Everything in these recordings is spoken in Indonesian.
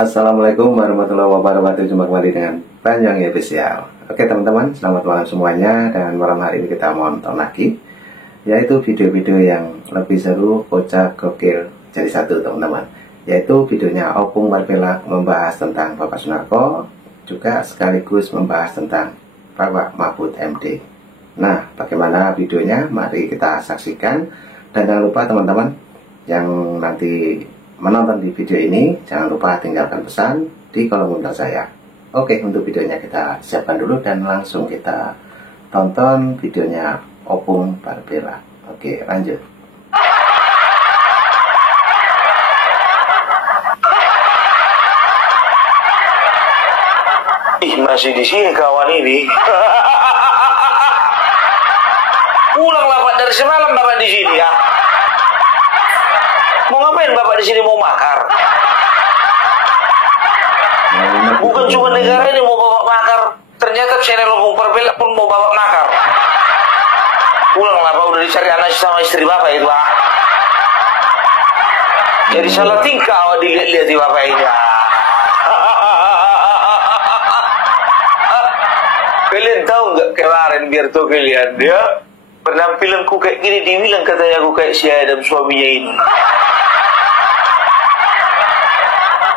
Assalamualaikum warahmatullahi wabarakatuh. Jumpa kembali dengan Panjang Official. Oke teman-teman, selamat malam semuanya. Dan malam hari ini kita mau nonton lagi, yaitu video-video yang lebih seru, kocak, gokil jadi satu teman-teman. Yaitu videonya Opung Marbella membahas tentang Bapak Sunarko, juga sekaligus membahas tentang Bapak Mahfud MD. Nah, bagaimana videonya? Mari kita saksikan. Dan jangan lupa teman-teman yang nanti menonton di video ini, jangan lupa tinggalkan pesan di kolom komentar saya. Oke, untuk videonya kita siapkan dulu dan langsung kita tonton videonya Opung Marbella. Oke, lanjut. Ih, masih di sini kawan ini. Pulang Bapak dari semalam Bapak di sini ya. Mau ngapain Bapak di sini, mau makar? Bukan cuma negara ini mau bawa makar, ternyata channel Opung Marbella pun mau bawa makar. Pulang lah Pak, udah dicari anak sama istri Bapak itu ah. Jadi salah tingkah awak dilihat-lihat di Bapak ini ah. Kalian tahu nggak kemarin biar tuh kalian dia penampilanku kayak gini dibilang katanya aku kayak si Adam suaminya ini.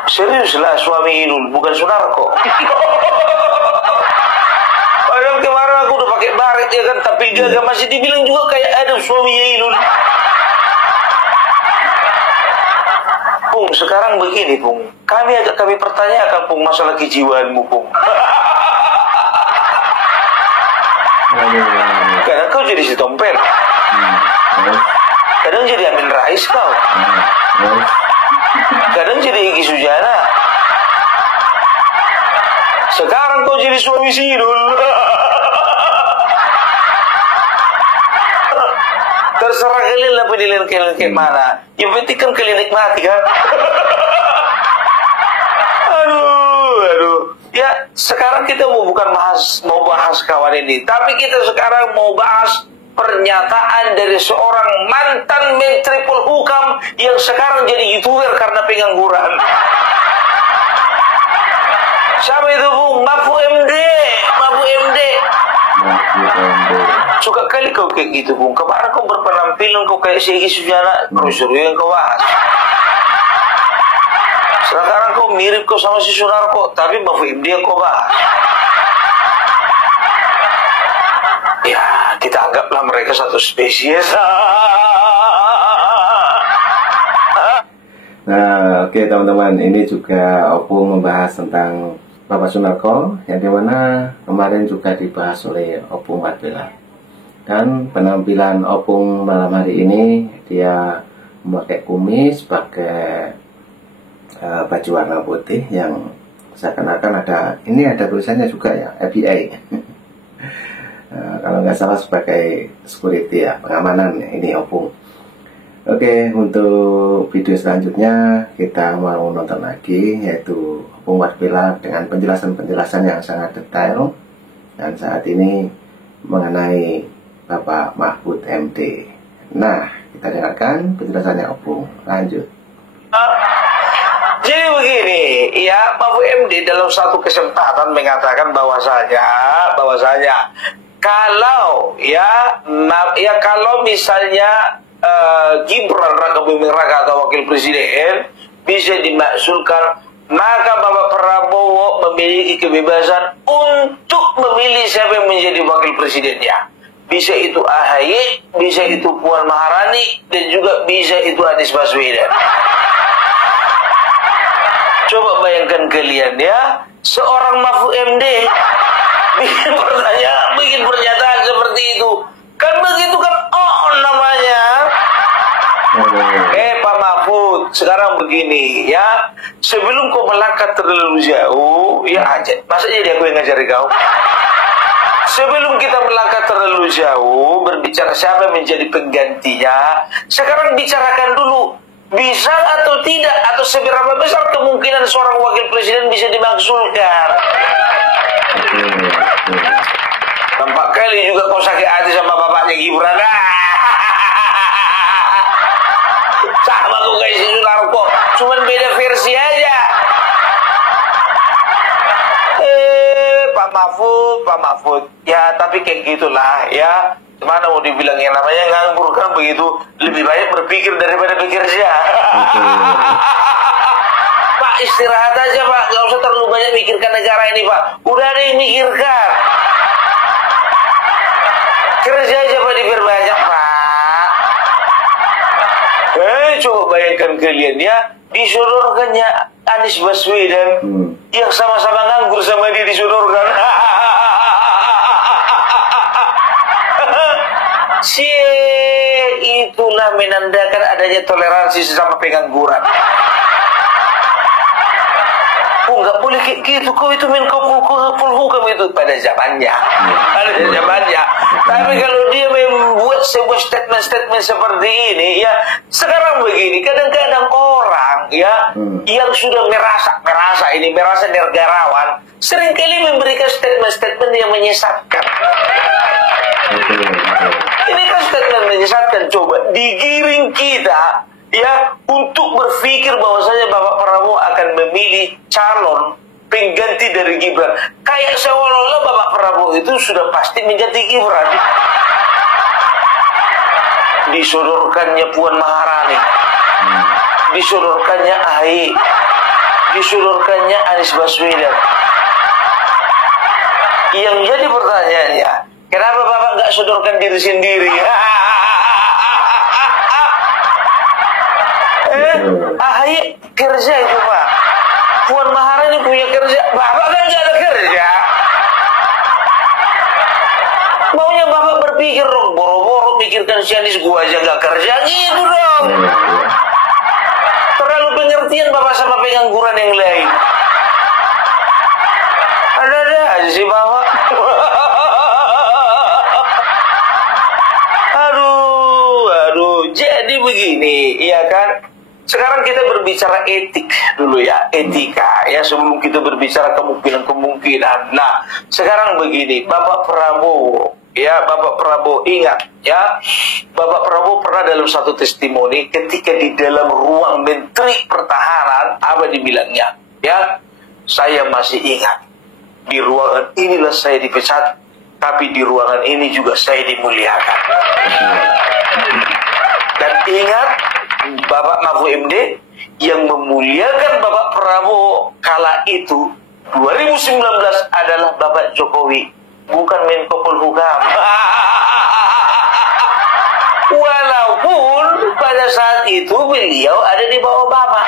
Seriuslah suami Inul, bukan Sunarko. Padahal kemarin aku udah pakai baret ya kan, tapi dia masih dibilang juga kayak Adam suaminya Inul. Pung, sekarang begini Pung, kami pertanyakan Pung masalah kejiwaanmu Pung. Kadang kau jadi si Tompel, kadang jadi Amin Rais kau, kadang jadi Egy Sujana, sekarang kau jadi suami si Inul. Terserah kalian lah penilaian kalian kayak mana, yang penting kan kalian nikmati kan. Aduh. Ya, sekarang kita mau bahas kawan ini, tapi kita sekarang mau bahas pernyataan dari seorang mantan Menteri Polhukam yang sekarang jadi YouTuber karena pengangguran. Siapa itu Bung? Mahfud MD. Suka kali kau kayak gitu Bung. Kemarin kau berpenampilan kau kayak si Egy Sujana, terus yang kau bahas. Sekarang kau mirip kau sama si Sunarko, tapi Mahfud MD yang kau bahas. Ya, kita anggaplah mereka satu spesies. Nah, oke teman-teman, ini juga Opung membahas tentang Bapak Sunarko, yang dimana kemarin juga dibahas oleh Opung Marbella. Dan penampilan Opung malam hari ini, dia memakai kumis, pakai baju warna putih yang seakan-akan ada tulisannya juga ya, FBI. Kalau nggak salah sebagai security ya, pengamanan ini Opung. Oke, untuk video selanjutnya kita mau nonton lagi, yaitu Opung Marbella dengan penjelasan-penjelasan yang sangat detail dan saat ini mengenai Bapak Mahfud MD. Nah, kita dengarkan penjelasannya Opung. Lanjut. Jadi begini, ya Mahfud MD dalam satu kesempatan mengatakan bahwasanya kalau kalau misalnya Gibran Raka Buming Raka atau wakil presiden bisa dimaksudkan, maka Bapak Prabowo memiliki kebebasan untuk memilih siapa yang menjadi wakil presidennya. Bisa itu AHY, bisa itu Puan Maharani, dan juga bisa itu Anies Baswedan. Coba bayangkan kalian ya, seorang Mahfud MD bikin pernyataan seperti itu. Kan begitu kan namanya. Pak Mahfud, sekarang begini ya, sebelum kau melangkah terlalu jauh, ya aja, masa jadi aku yang ngajari kau? Sebelum kita melangkah terlalu jauh, berbicara siapa yang menjadi penggantinya, sekarang bicarakan dulu, bisa atau tidak, atau seberapa besar kemungkinan seorang wakil presiden bisa dimakzulkan. Nampak kali juga kau sakit hati sama bapaknya Gibran. Sama kau kayak si Sunarko, cuman beda versi aja. Pak Mahfud. Ya, tapi kayak gitulah ya. Mana mau dibilang yang namanya nganggur kan begitu. Lebih banyak berpikir daripada bekerja. Pak, istirahat aja Pak. Gak usah terlalu banyak mikirkan negara ini Pak. Udah ada yang mikirkan. Kerja aja Pak, diperbanyak Pak. Coba bayangkan kalian ya. Disodorkannya Anies Baswedan yang sama-sama nganggur sama dia disodorkan. Itulah menandakan adanya toleransi sesama pengangguran. Oh, nggak boleh kayak gitu. Kau itu Menko Polhukam itu pada zamannya. Tapi kalau dia membuat sebuah statement seperti ini, ya sekarang begini. Kadang-kadang orang ya yang sudah merasa negarawan, seringkali memberikan statement yang menyesatkan. Ini kan statement menyesatkan. Coba digiring kita ya untuk berpikir bahwasanya Bapak Prabowo akan memilih calon pengganti dari Gibran. Kayak seolah-olah Bapak Prabowo itu sudah pasti mengganti Gibran. Disodorkannya Puan Maharani, disodorkannya AHY, disodorkannya Anies Baswedan. Yang jadi pertanyaannya, kenapa Bapak nggak sodorkan diri sendiri? AHY kerja itu Pak. Puan Maharani punya kerja. Bapak kan nggak ada kerja. Maunya Bapak berpikir dong, boro-boro mikirkan si Anies, gua aja nggak kerja gitu dong. Terlalu pengertian Bapak sama pengangguran yang lain. Ada aja sih Bapak. Aduh. Jadi begini, iya kan? Sekarang kita berbicara etik dulu ya, etika ya, sebelum kita berbicara kemungkinan. Nah, sekarang begini, Bapak Prabowo ingat ya, Bapak Prabowo pernah dalam satu testimoni ketika di dalam ruang Menteri Pertahanan, apa dibilangnya? Ya, saya masih ingat, di ruangan inilah saya dipecat, tapi di ruangan ini juga saya dimuliakan. Dan ingat, Bapak Mahfud MD yang memuliakan Bapak Prabowo kala itu 2019 adalah Bapak Jokowi, bukan Menko Polhukam. Walaupun pada saat itu beliau ada di bawah Bapak.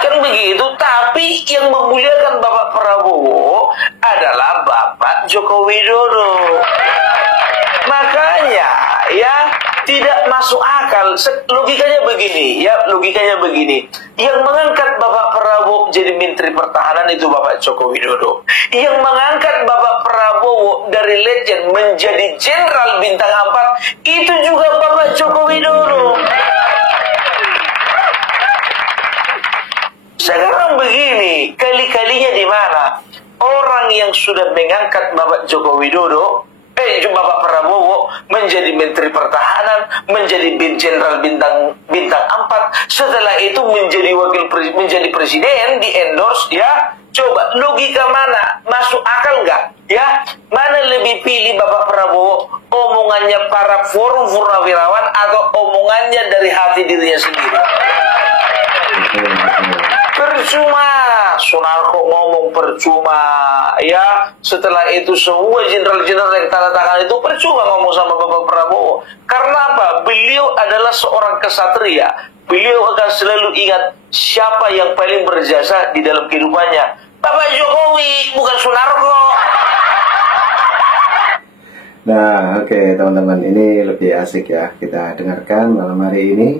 Kan begitu, tapi yang memuliakan Bapak Prabowo adalah Bapak Joko Widodo. Makanya ya tidak masuk akal. Logikanya begini. Yang mengangkat Bapak Prabowo jadi Menteri Pertahanan itu Bapak Joko Widodo. Yang mengangkat Bapak Prabowo dari legend menjadi Jenderal Bintang 4 itu juga Bapak Joko Widodo. Sekarang begini, kali-kalinya di mana orang yang sudah mengangkat Bapak Joko Widodo, Bapak Prabowo menjadi Menteri Pertahanan, menjadi Jenderal Bintang 4, setelah itu menjadi presiden, di endorse ya. Coba logika mana? Masuk akal nggak? Ya, mana lebih pilih Bapak Prabowo, omongannya para forum purnawirawan atau omongannya dari hati dirinya sendiri? Percuma, Sunarko ngomong percuma, ya. Setelah itu semua jenderal-jenderal yang tanda tangan itu percuma ngomong sama Bapak Prabowo. Karena apa? Beliau adalah seorang kesatria. Beliau akan selalu ingat siapa yang paling berjasa di dalam kehidupannya. Bapak Jokowi, bukan Sunarko. Nah, oke teman-teman, ini lebih asik ya kita dengarkan malam hari ini.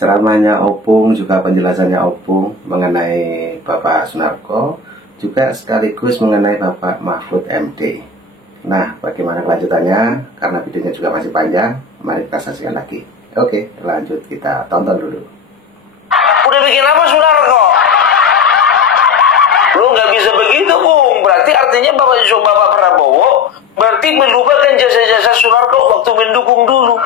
Ceramahnya Opung, juga penjelasannya Opung mengenai Bapak Sunarko, juga sekaligus mengenai Bapak Mahfud MD. Nah, bagaimana kelanjutannya? Karena videonya juga masih panjang, mari kita saksikan lagi. Oke, lanjut kita tonton dulu. Udah bikin apa Sunarko? Lu nggak bisa begitu, Bung. Berarti artinya Bapak Prabowo berarti melupakan jasa-jasa Sunarko waktu mendukung dulu.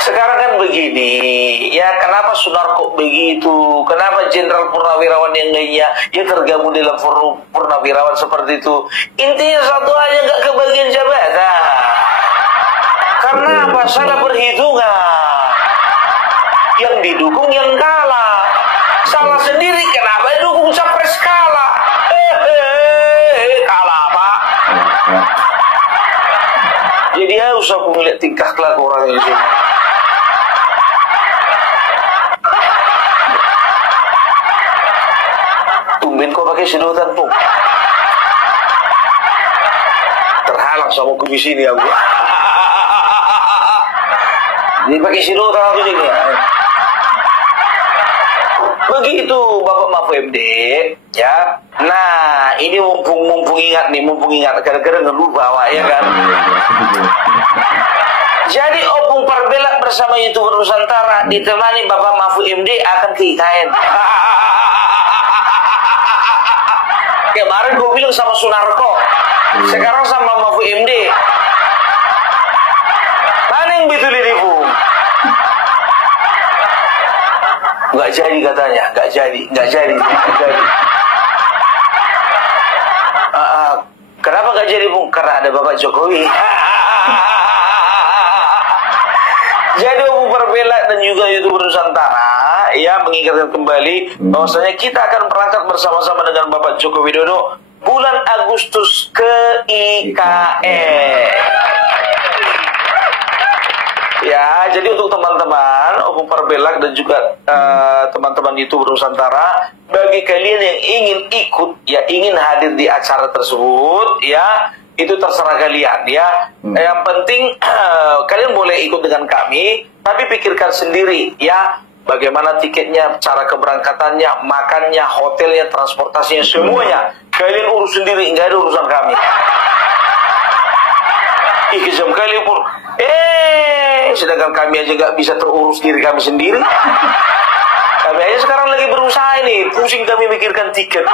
Sekarang kan begini, ya kenapa Sunarko begitu? Kenapa Jenderal Purnawirawan yang lainnya ya tergabung dalam forum Purnawirawan seperti itu? Intinya satu aja, nggak kebagian jabatan. Karena apa? Salah perhitungan. Yang didukung yang kalah. Salah sendiri, kenapa dukung capres kalah? Kalah Pak. Jadi harus aku melihat tingkah kelaku orang ini sini. Tumben kau pakai sedotan tuh. Terhalang sama kumis ini aku. Jadi pakai sedotan aku jadi. Begitu Bapak Mahfud MD, ya. Nah, ini mumpung ingat, gara-gara ngelupa Pak, ya kan. Jadi Opung Parbelak bersama YouTuber Nusantara ditemani Bapak Mahfud MD akan ke IKN. Kemarin gue bilang sama Sunarko, sekarang sama Mahfud MD. Mana yang betul ini, Bu? Nggak jadi katanya, nggak jadi. Kenapa nggak jadi, Bung? Karena ada Bapak Jokowi. Jadi Opung Parbelak dan juga YouTuber Nusantara ya mengingatkan kembali bahwasanya kita akan berangkat bersama-sama dengan Bapak Joko Widodo bulan Agustus ke IKN. Ya, jadi untuk teman-teman Opung Parbelak dan juga teman-teman YouTuber Nusantara, bagi kalian yang ingin ikut, ya ingin hadir di acara tersebut, ya itu terserah kalian, ya. Yang penting kalian boleh ikut dengan kami, tapi pikirkan sendiri, ya, bagaimana tiketnya, cara keberangkatannya, makannya, hotelnya, transportasinya, semuanya kalian urus sendiri, nggak ada urusan kami. Kejam kali pun, sedangkan kami aja nggak bisa terurus diri kami sendiri. Kami aja sekarang lagi berusaha ini, pusing kami mikirkan tiket.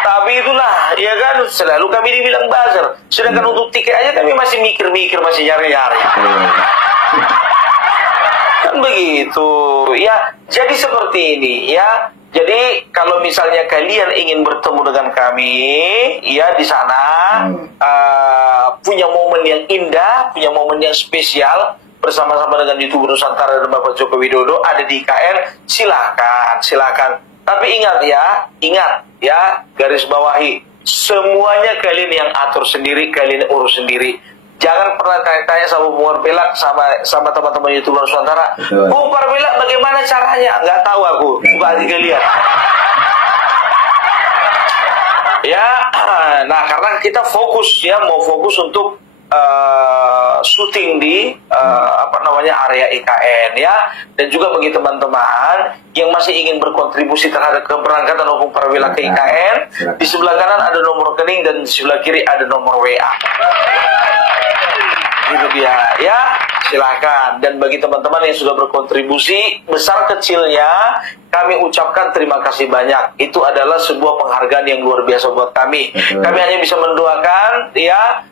Tapi itulah, ya kan, selalu kami dibilang buzzer. Sedangkan untuk tiket aja kami masih mikir-mikir, masih nyari-nyari. Kan begitu, ya. Jadi seperti ini, ya. Jadi kalau misalnya kalian ingin bertemu dengan kami, ya di sana punya momen yang indah, punya momen yang spesial bersama-sama dengan YouTuber Nusantara dan Bapak Joko Widodo ada di IKN, silakan. Tapi ingat ya, garis bawahi, semuanya kalian yang atur sendiri, kalian urus sendiri. Jangan pernah tanya-tanya sama Bung Parbelak, sama teman-teman YouTuber Nusantara. Bung Parbelak bagaimana caranya? Nggak tahu aku, suka hati kalian. Ya, nah karena kita fokus ya, mau fokus untuk syuting di area IKN ya, dan juga bagi teman-teman yang masih ingin berkontribusi terhadap keberangkatan Opung Parbelak ke IKN, di sebelah kanan ada nomor rekening dan di sebelah kiri ada nomor WA. Itu dia ya, silakan. Dan bagi teman-teman yang sudah berkontribusi besar kecilnya, kami ucapkan terima kasih banyak. Itu adalah sebuah penghargaan yang luar biasa buat kami. Kami hanya bisa mendoakan ya,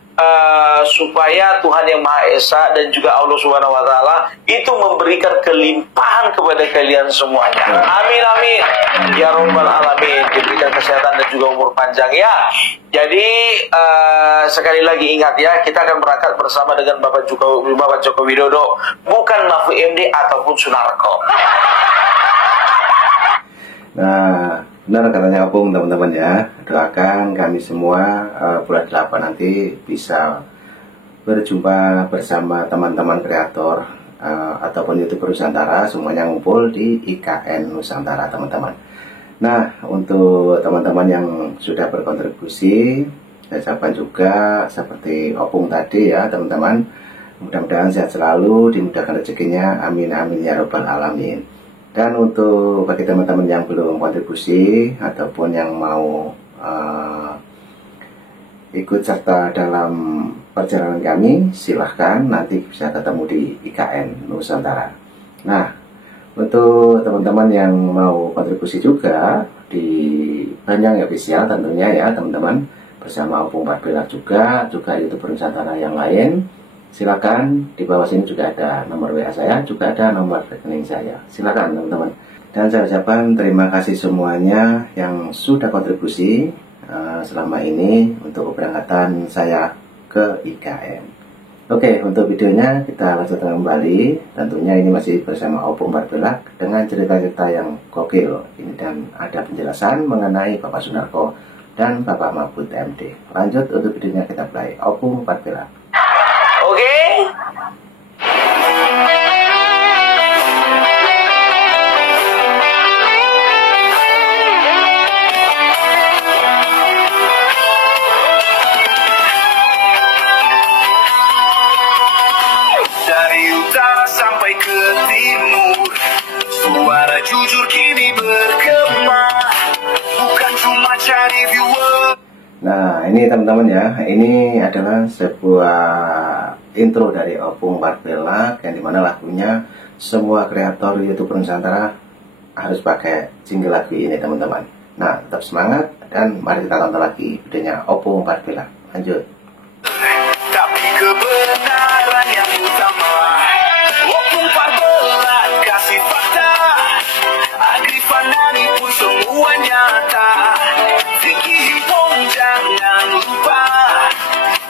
supaya Tuhan Yang Maha Esa dan juga Allah Subhanahu Wa Taala itu memberikan kelimpahan kepada kalian semuanya. Amin amin ya Rabbal Alamin. Diberikan kesehatan dan juga umur panjang ya. Jadi sekali lagi ingat ya, kita akan berangkat bersama dengan Bapak Joko Widodo, bukan Mahfud MD ataupun Sunarko. Nah, benar katanya Opung, teman-teman ya. Doakan kami semua bulan 8 nanti bisa berjumpa bersama teman-teman kreator ataupun YouTuber Nusantara, semuanya ngumpul di IKN Nusantara, teman-teman. Nah, untuk teman-teman yang sudah berkontribusi, saya ucapkan juga seperti Opung tadi ya, teman-teman. Mudah-mudahan sehat selalu, dimudahkan rezekinya, amin amin ya Rabbal Alamin. Dan untuk bagi teman-teman yang belum kontribusi ataupun yang mau ikut serta dalam perjalanan kami, silahkan nanti bisa ketemu di IKN Nusantara. Nah, untuk teman-teman yang mau kontribusi juga di Banyang Official tentunya ya teman-teman, bersama Opung Parbelak juga YouTuber Nusantara yang lain, Silakan, di bawah sini juga ada nomor WA saya, juga ada nomor rekening saya. Silakan teman-teman. Dan saya ucapkan terima kasih semuanya yang sudah kontribusi selama ini untuk keberangkatan saya ke IKN. Oke, untuk videonya kita lanjutkan kembali. Tentunya ini masih bersama Opung Barbelak dengan cerita-cerita yang gokil. Ini dan ada penjelasan mengenai Bapak Sunarko dan Bapak Mahfud MD. Lanjut untuk videonya kita play. Opung Barbelak. Oke. Dari utara sampai ke timur, suara jujur kini bergema, bukan cuma cari viewer. Nah, ini teman-teman ya, ini adalah sebuah intro dari Opung Barbelak yang dimana lagunya semua kreator YouTuber Nusantara harus pakai jingle lagu ini teman-teman. Nah, tetap semangat dan mari kita tonton lagi videonya Opung Barbelak. Lanjut. Tapi kebenaran yang utama, Opung Barbelak kasih fakta, Agrifan Nani pun semua nyata. Vicky Himpong jangan lupa,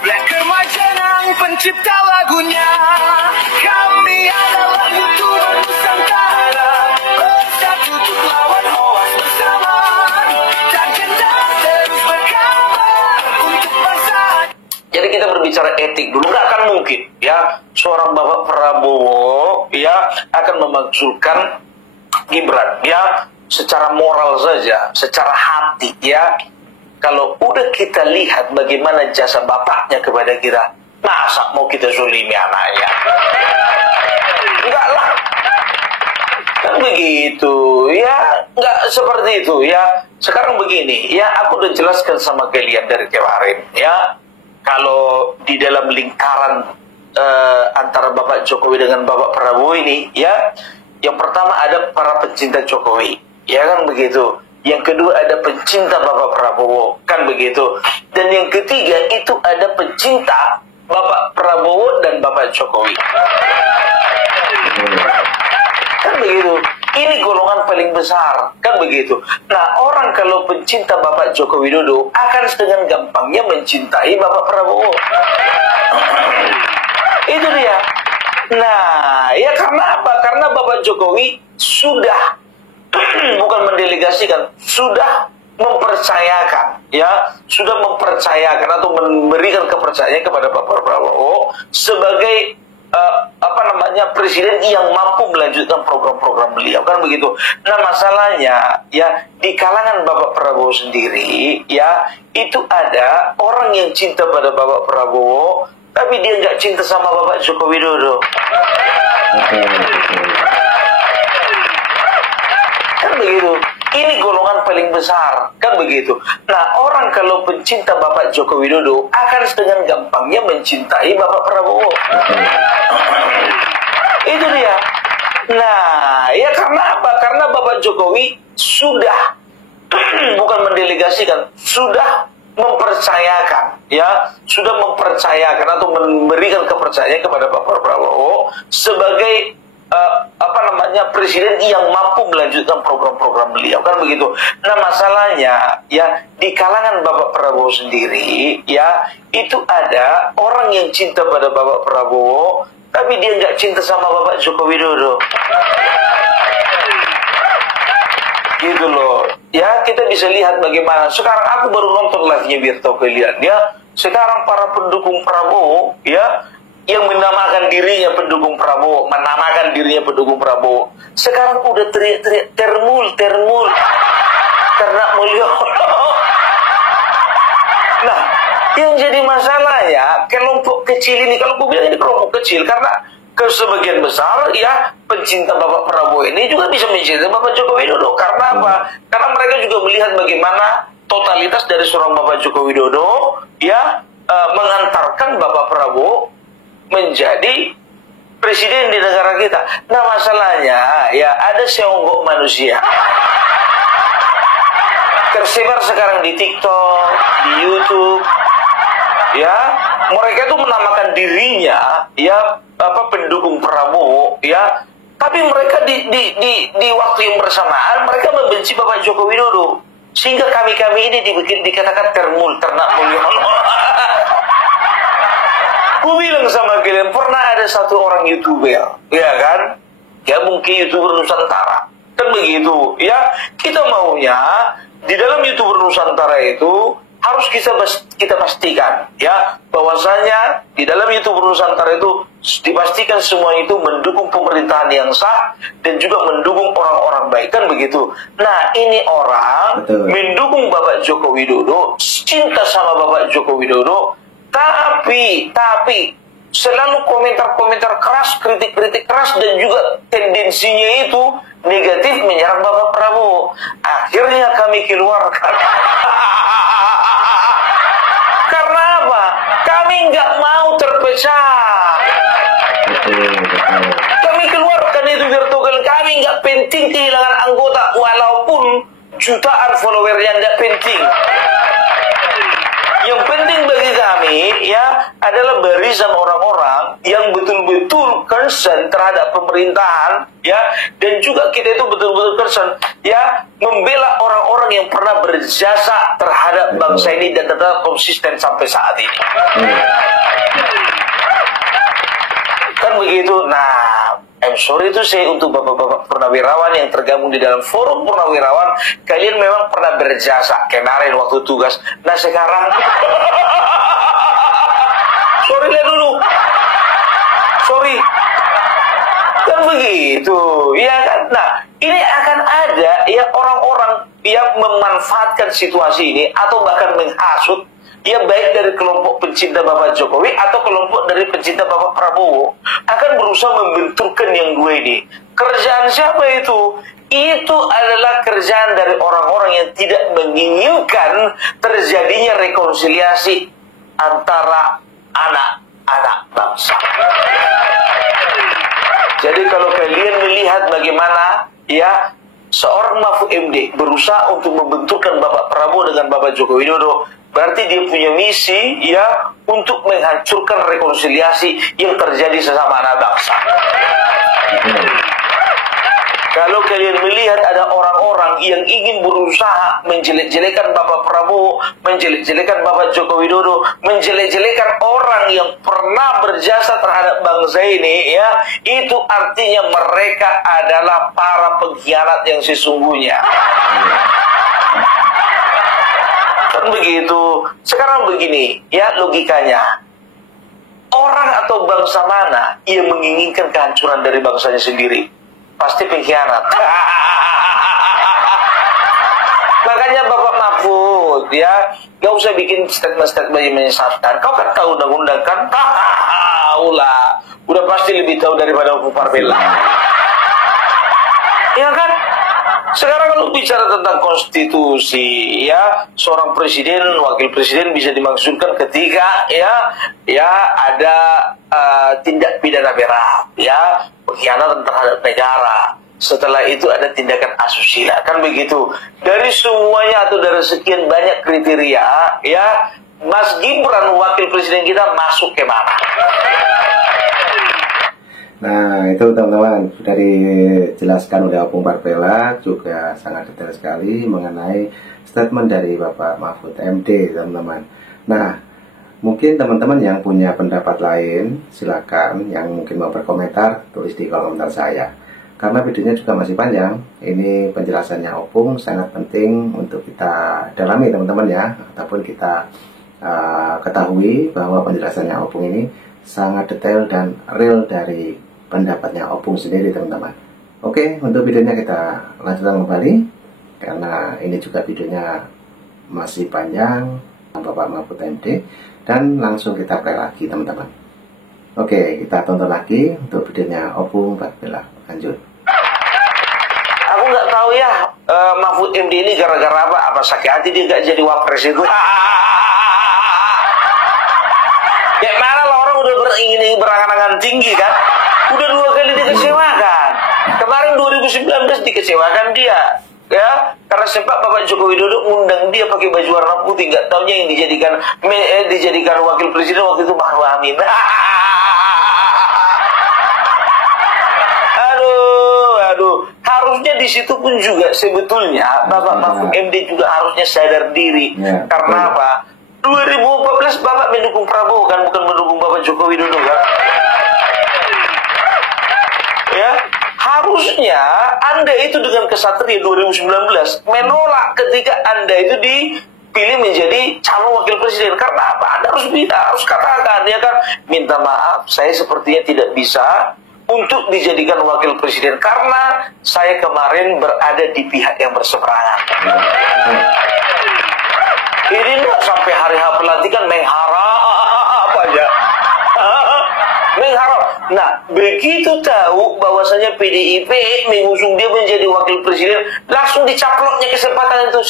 Black Kemajanang pencipta lagunya. Kami adalah YouTuber Nusantara, bersatu untuk lawan hoax bersama, dan kita terus berkabar untuk bangsa. Jadi kita berbicara etik dulu, nggak akan mungkin ya seorang Bapak Prabowo ya akan memakzulkan Gibran ya secara moral saja, secara hati ya. Kalau udah kita lihat bagaimana jasa bapaknya kepada kita, masa mau kita zulimi anaknya? Enggak lah, kan begitu ya, nggak seperti itu ya. Sekarang begini ya, aku udah jelaskan sama kalian dari kemarin ya. Kalau di dalam lingkaran antara Bapak Jokowi dengan Bapak Prabowo ini ya, yang pertama ada para pencinta Jokowi, ya kan begitu. Yang kedua ada pencinta Bapak Prabowo, kan begitu. Dan yang ketiga itu ada pencinta Bapak Prabowo dan Bapak Jokowi. Kan begitu. Ini golongan paling besar, kan begitu. Nah, orang kalau pencinta Bapak Joko Widodo akan dengan gampangnya mencintai Bapak Prabowo. Itu dia. Nah, ya karena apa? Karena Bapak Jokowi sudah bukan mendelegasikan, sudah mempercayakan, ya, sudah mempercayakan atau memberikan kepercayaan kepada Bapak Prabowo sebagai presiden yang mampu melanjutkan program-program beliau, kan begitu. Nah, masalahnya ya di kalangan Bapak Prabowo sendiri ya itu ada orang yang cinta pada Bapak Prabowo tapi dia nggak cinta sama Bapak Joko Widodo. Kan begitu. Ini golongan paling besar, kan begitu. Nah, orang kalau pencinta Bapak Joko Widodo akan dengan gampangnya mencintai Bapak Prabowo. Itu dia. Nah, ya karena apa? Karena Bapak Jokowi sudah bukan mendelegasikan, sudah mempercayakan, ya, sudah mempercayakan atau memberikan kepercayaan kepada Bapak Prabowo sebagai presiden yang mampu melanjutkan program-program beliau, kan begitu. Nah, masalahnya ya di kalangan Bapak Prabowo sendiri ya itu ada orang yang cinta pada Bapak Prabowo tapi dia nggak cinta sama Bapak Joko Widodo. Gitu loh. Ya, kita bisa lihat bagaimana. Sekarang aku baru nonton live-nya biar tahu kalian. Ya, sekarang para pendukung Prabowo ya yang menamakan dirinya pendukung Prabowo, menamakan dirinya pendukung Prabowo, sekarang udah teriak-teriak termul karena mulia. Nah, yang jadi masalahnya kelompok kecil ini, kalau aku bilang ini kelompok kecil karena ke sebagian besar ya pencinta Bapak Prabowo ini juga bisa mencintai Bapak Joko Widodo. Karena apa? Karena mereka juga melihat bagaimana totalitas dari seorang Bapak Joko Widodo ya mengantarkan Bapak Prabowo menjadi presiden di negara kita. Nah, masalahnya ya ada seonggok manusia tersebar sekarang di TikTok, di YouTube ya, mereka itu menamakan dirinya ya pendukung Prabowo ya, tapi mereka di waktu yang bersamaan mereka membenci Bapak Joko Widodo, sehingga kami ini dikatakan ternak mulyono. Gue bilang sama kalian, pernah ada satu orang YouTuber, ya kan, ya mungkin YouTuber Nusantara, kan begitu ya, kita maunya di dalam YouTuber Nusantara itu harus kita pastikan ya, bahwasanya di dalam YouTuber Nusantara itu dipastikan semua itu mendukung pemerintahan yang sah dan juga mendukung orang-orang baik, kan begitu. Nah, ini orang mendukung Bapak Joko Widodo, cinta sama Bapak Joko Widodo, tapi selalu komentar-komentar keras, kritik-kritik keras, dan juga tendensinya itu negatif menyerang Bapak Prabowo. Akhirnya kami keluarkan. Karena apa? Kami nggak mau terpecah. Kami keluarkan itu virtual. Kami nggak penting kehilangan anggota, walaupun jutaan followernya nggak penting. Yang penting bagi kami ya adalah barisan orang-orang yang betul-betul concern terhadap pemerintahan ya, dan juga kita itu betul-betul concern ya membela orang-orang yang pernah berjasa terhadap bangsa ini dan tetap konsisten sampai saat ini. Kan begitu. Nah, I'm sorry itu saya untuk bapak-bapak purnawirawan yang tergabung di dalam forum purnawirawan, kalian memang pernah berjasa kemarin waktu tugas. Nah sekarang, sorry lah dulu, sorry, kan begitu, ya kan? Nah ini akan ada ya orang-orang yang memanfaatkan situasi ini atau bahkan menghasut. Ya baik dari kelompok pencinta Bapak Jokowi atau kelompok dari pencinta Bapak Prabowo akan berusaha membenturkan yang dua ini. Kerjaan siapa itu? Itu adalah kerjaan dari orang-orang yang tidak menginginkan terjadinya rekonsiliasi antara anak-anak bangsa. Jadi kalau kalian melihat bagaimana ya seorang Mahfud MD berusaha untuk membenturkan Bapak Prabowo dengan Bapak Joko Widodo, berarti dia punya misi ya untuk menghancurkan rekonsiliasi yang terjadi sesama anak bangsa. Kalau kalian melihat ada orang-orang yang ingin berusaha menjelek-jelekan Bapak Prabowo, menjelek-jelekan Bapak Joko Widodo, menjelek-jelekan orang yang pernah berjasa terhadap bangsa ini ya, itu artinya mereka adalah para pengkhianat yang sesungguhnya. Kan begitu. Sekarang begini ya logikanya, orang atau bangsa mana yang menginginkan kehancuran dari bangsanya sendiri? Pasti pengkhianat. Makanya Bapak Mahfud ya gak usah bikin statement-statement yang menyesatkan. Kau kan tahu undang-undang kan? Tahu lah, udah pasti lebih tahu daripada hukum Parpela. Ya kan? Sekarang kalau bicara tentang konstitusi, ya seorang presiden, wakil presiden bisa dimaksudkan ketika ya ada tindak pidana berat, ya pengkhianatan terhadap negara. Setelah itu ada tindakan asusila, kan begitu. Dari semuanya atau dari sekian banyak kriteria, ya Mas Gibran wakil presiden kita masuk ke mana? Nah itu teman-teman sudah dijelaskan oleh Opung Parpela, juga sangat detail sekali mengenai statement dari Bapak Mahfud MD teman-teman. Nah mungkin teman-teman yang punya pendapat lain silakan, yang mungkin mau berkomentar tulis di kolom komentar saya, karena videonya juga masih panjang. Ini penjelasannya Opung sangat penting untuk kita dalami teman-teman ya, ataupun kita ketahui bahwa penjelasannya Opung ini sangat detail dan real dari pendapatnya Opung sendiri teman-teman. Oke, untuk videonya kita lanjutkan kembali, karena ini juga videonya masih panjang Bapak Mahfud MD, dan langsung kita play lagi teman-teman. Oke, kita tonton lagi untuk videonya Opung Parpela. Lanjut. Aku nggak tahu ya Mahfud MD ini gara-gara apa? Apa sakit hati dia nggak jadi wapres itu? Ya mana lah, orang udah ingin berangan-angan tinggi kan? Udah 2 kali dikecewakan. Kemarin 2019 dikecewakan dia, ya Karena sempat Bapak Joko Widodo undang dia pakai baju warna putih, nggak taunya yang dijadikan wakil presiden waktu itu Ma'ruf Amin. Aduh, harusnya di situ pun juga sebetulnya Bapak Mahfud MD juga harusnya sadar diri. Karena apa? 2014 Bapak mendukung Prabowo kan, bukan mendukung Bapak Joko Widodo kan? Ya, harusnya Anda itu dengan kesatria 2019 menolak ketika Anda itu dipilih menjadi calon wakil presiden. Karena apa? Anda harus katakan, ya kan, minta maaf, saya sepertinya tidak bisa untuk dijadikan wakil presiden karena saya kemarin berada di pihak yang berseberangan. Ini enggak sampai hari H pelantikan mengharap aja. Mengharap. Nah, begitu tahu bahwasanya PDIP mengusung dia menjadi wakil presiden, langsung dicaploknya kesempatan itu.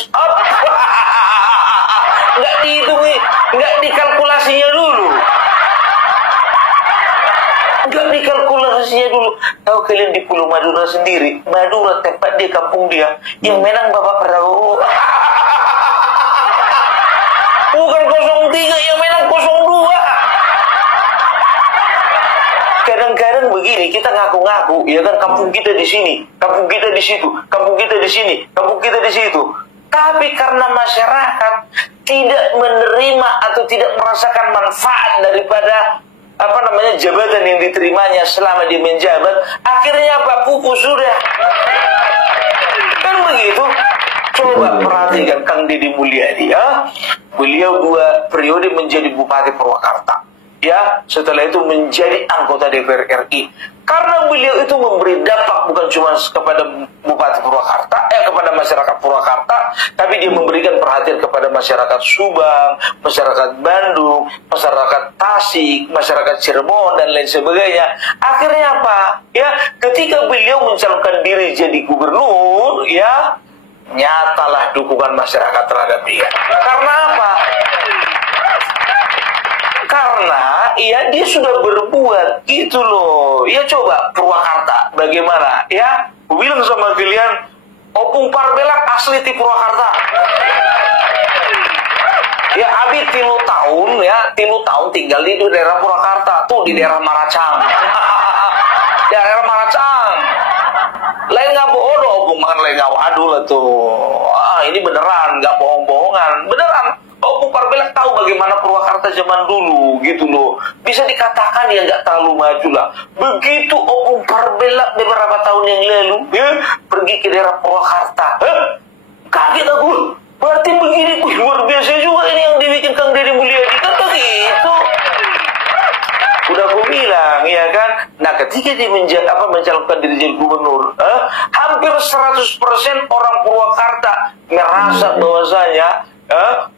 Nggak dihitungi, nggak dikalkulasinya dulu. Nggak dikalkulasinya dulu. Tahu kalian di Pulau Madura sendiri, Madura tempat dia, kampung dia, yang menang Bapak Prabowo. Bukan 03, yang menang 02. Kadang-kadang begini, kita ngaku-ngaku, ya kan, kampung kita di sini, kampung kita di situ, kampung kita di sini, kampung kita di situ. Tapi karena masyarakat tidak menerima atau tidak merasakan manfaat daripada jabatan yang diterimanya selama dia menjabat, akhirnya apa? Pupus sudah. Kan begitu. Coba perhatikan Kang Deddy Mulyadi, ya. Beliau 2 periode menjadi Bupati Purwakarta. Ya, setelah itu menjadi anggota DPR RI. Karena beliau itu memberi dampak bukan cuma kepada Bupati Purwakarta, kepada masyarakat Purwakarta, tapi dia memberikan perhatian kepada masyarakat Subang, masyarakat Bandung, masyarakat Tasik, masyarakat Cirebon, dan lain sebagainya. Akhirnya apa? Ya, ketika beliau mencalonkan diri jadi gubernur, ya, nyatalah dukungan masyarakat terhadap dia. Karena apa? Karena ya dia sudah berbuat gitu loh. Ya coba Purwakarta bagaimana? Ya, bilang sama kalian, Opung Parbelak asli di Purwakarta. Ya abi 3 tahun tinggal di daerah Purwakarta, tuh di daerah Maracang. Daerah Maracang. Lain nggak bohong, Opung makan lain nggak waduh lah tuh. Ini beneran, nggak bohong-bohongan, beneran. Opung Parbelak tahu bagaimana Purwakarta zaman dulu, gitu loh. Bisa dikatakan ya nggak terlalu maju lah. Begitu Opung Parbelak beberapa tahun yang lalu, ya, pergi ke daerah Purwakarta, kaget aku. Berarti begini, luar biasa juga ini yang dibikin Kang Deddy Mulyadi, kan begitu. Udah aku bilang, ya kan. Nah, ketika dia mencalonkan diri jadi gubernur, hampir 100% orang Purwakarta merasa bahwasanya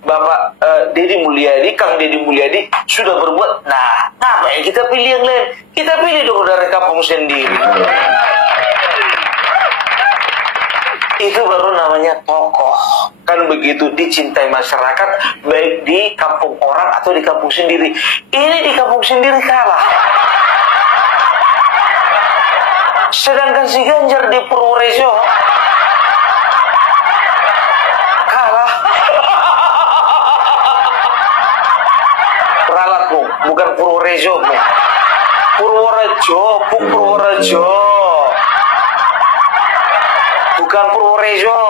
Bapak Deddy Mulyadi, Kang Deddy Mulyadi sudah berbuat. Nah, apa ya kita pilih yang lain? Kita pilih dong dari kampung sendiri. Itu baru namanya tokoh. Kan begitu, dicintai masyarakat, baik di kampung orang atau di kampung sendiri. Ini di kampung sendiri kalah. Sedangkan si Ganjar di Purworejo kalah. Ralat, Bu. Bukan Purworejo, Bu. Purworejo. Bukan Purworejo.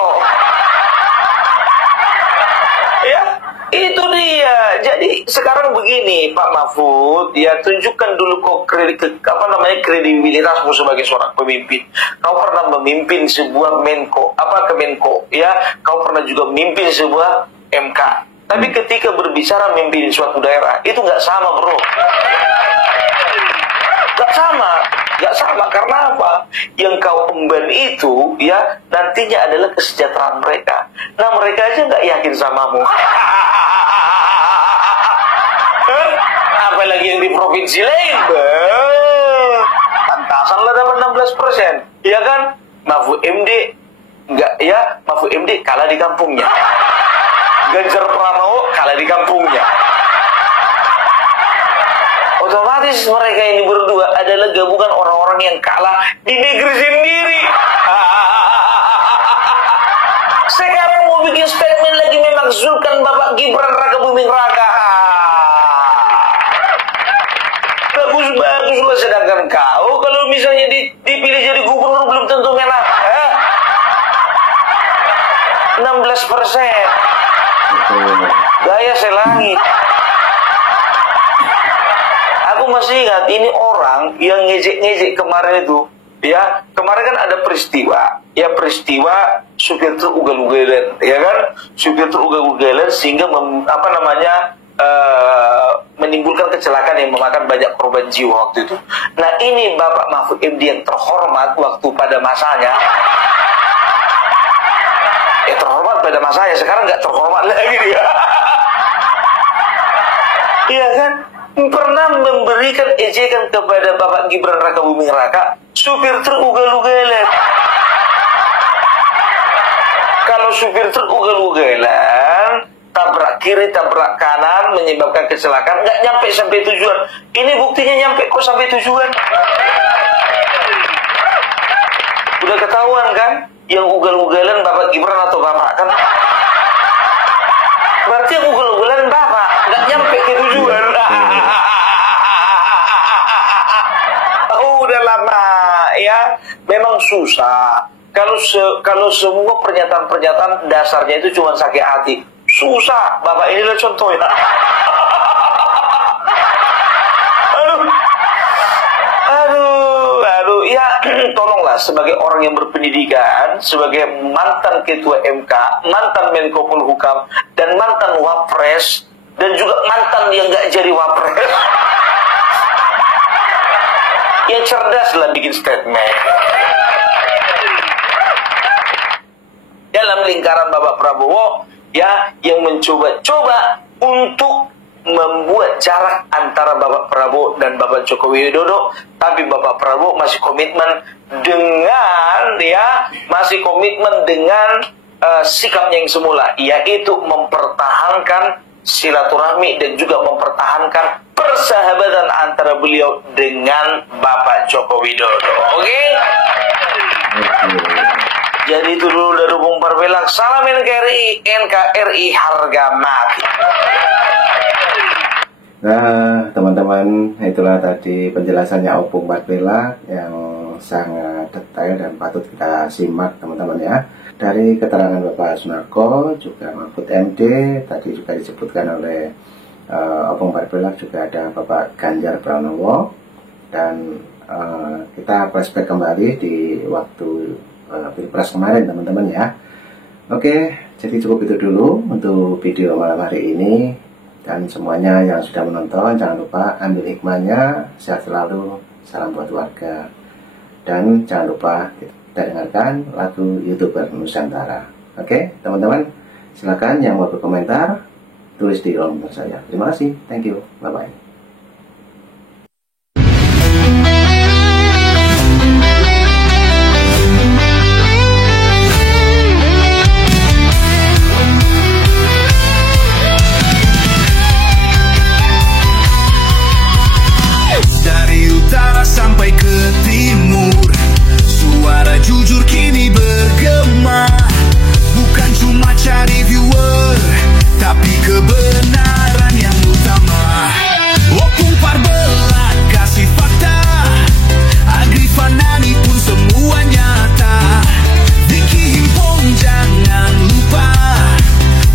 Ya, itu dia. Jadi sekarang begini, Pak Mahfud, ya tunjukkan dulu kredibilitasmu sebagai seorang pemimpin. Kau pernah memimpin sebuah Kemenko, ya. Kau pernah juga memimpin sebuah MK. Tapi ketika berbicara memimpin suatu daerah, itu nggak sama, bro. Gak sama, karena apa? Yang kau emban itu, ya, nantinya adalah kesejahteraan mereka. Nah, mereka aja gak yakin samamu. Apalagi yang di provinsi lain, pantasan lah dapat 16%. Ya kan? Mahfud MD Mahfud MD kalah di kampungnya. Ganjar Pranowo kalah di kampungnya. Otomatis mereka ini berdua adalah gabungan orang-orang yang kalah di negeri sendiri. Sekarang mau bikin statement lagi memakzulkan Bapak Gibran Raka Buming Raka. Bagus-bagus lah, sedangkan kau kalau misalnya dipilih jadi gubernur belum tentu menang. 16%. Gaya selangit. Aku masih ingat ini orang yang ngejek-ngejek kemarin itu. Ya, kemarin kan ada peristiwa supir truk ugal-ugalan, ya kan? Supir truk ugal-ugalan sehingga menimbulkan kecelakaan yang memakan banyak korban jiwa waktu itu. Nah, ini Bapak Mahfud MD yang terhormat waktu pada masanya. Terhormat pada masanya, sekarang nggak terhormat lagi dia. Iya kan? Pernah memberikan ejekan kepada Bapak Gibran Raka Buming Raka, supir truk ugal-ugalan. Kalau supir truk ugal-ugalan, tabrak kiri, tabrak kanan, menyebabkan kecelakaan, nggak nyampe sampai tujuan. Ini buktinya nyampe kok sampai tujuan. Udah ketahuan kan? Yang ugal-ugalan Bapak Gibran atau Bapak kan? Berarti yang ugal-ugalan Bapak, nggak nyampe ke tujuan. Udah lama ya, memang susah. Kalau semua pernyataan dasarnya itu cuma sakit hati, susah. Bapak inilah contohnya. Aduh, ya tolonglah sebagai orang yang berpendidikan, sebagai mantan ketua MK, mantan Menko Polhukam, dan mantan Wapres, dan juga mantan yang nggak jadi Wapres, yang cerdas lah bikin statement. Dalam lingkaran Bapak Prabowo, ya, yang mencoba-coba untuk membuat jarak antara Bapak Prabowo dan Bapak Joko Widodo, tapi Bapak Prabowo masih komitmen dengan sikapnya yang semula, yaitu mempertahankan silaturahmi dan juga mempertahankan persahabatan antara beliau dengan Bapak Joko Widodo. Oke? Jadi itu dulu dari Bung Parbelang. Salam NKRI harga mati. Nah, teman-teman, itulah tadi penjelasannya Opung Parbelang yang sangat detail dan patut kita simak, teman-teman ya. Dari keterangan Bapak Sunarko, juga Mahfud MD, tadi juga disebutkan oleh Opung Parbelang, juga ada Bapak Ganjar Pranowo, dan kita flashback kembali di waktu Pilpres kemarin, teman-teman ya. Oke, jadi cukup itu dulu untuk video malam hari ini. Dan semuanya yang sudah menonton, jangan lupa ambil hikmahnya. Sehat selalu, salam buat warga. Dan jangan lupa kita dengarkan lagu YouTuber Nusantara. Oke, teman-teman, silakan yang mau berkomentar, tulis di kolom komentar saya. Terima kasih, thank you, bye-bye. Sampai ke timur, suara jujur kini bergema. Bukan cuma cari viewer, tapi kebenaran yang utama. Opung Parbelang kasih fakta, Agrifanani pun semua nyata. Vicky Himpong jangan lupa,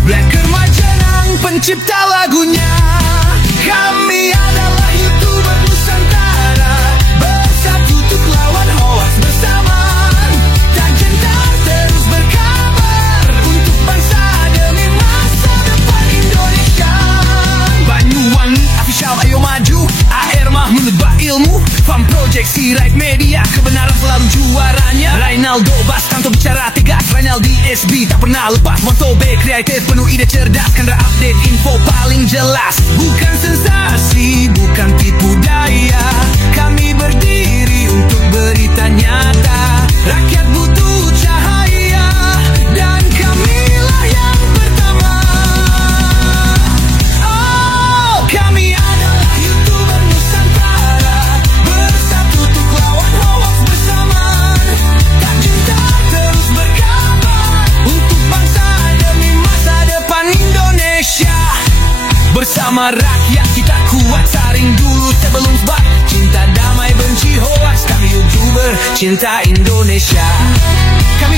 Blacker Majanang pencipta lagunya. Kami adalah YouTuber Nusantara, bersatu untuk lawan hoax bersama. Tak gentar terus berkabar untuk bangsa demi masa depan Indonesia. Banyuwangi official ayo maju, AR mah menebak ilmu. Farm Project Sirait Media, kebenaran selalu juaranya. Rinaldo Bastanto bicara tegas, Rinaldi SB tak pernah lepas. Moto B kreatif penuh ide cerdas, karena update info paling jelas. Bukan sensasi, bukan tipu daya, kami berdiri untuk berita nyata. Rakyat butuh cahaya, dan kamilah yang pertama. Oh, kami adalah YouTuber Nusantara, bersatu untuk lawan hoax bersama. Tak gentar terus berkabar untuk bangsa Bersama rakyat kita kuat, saring dulu sebelum sebat. Cinta damai benci hoax, kami YouTuber cinta Indonesia. Kami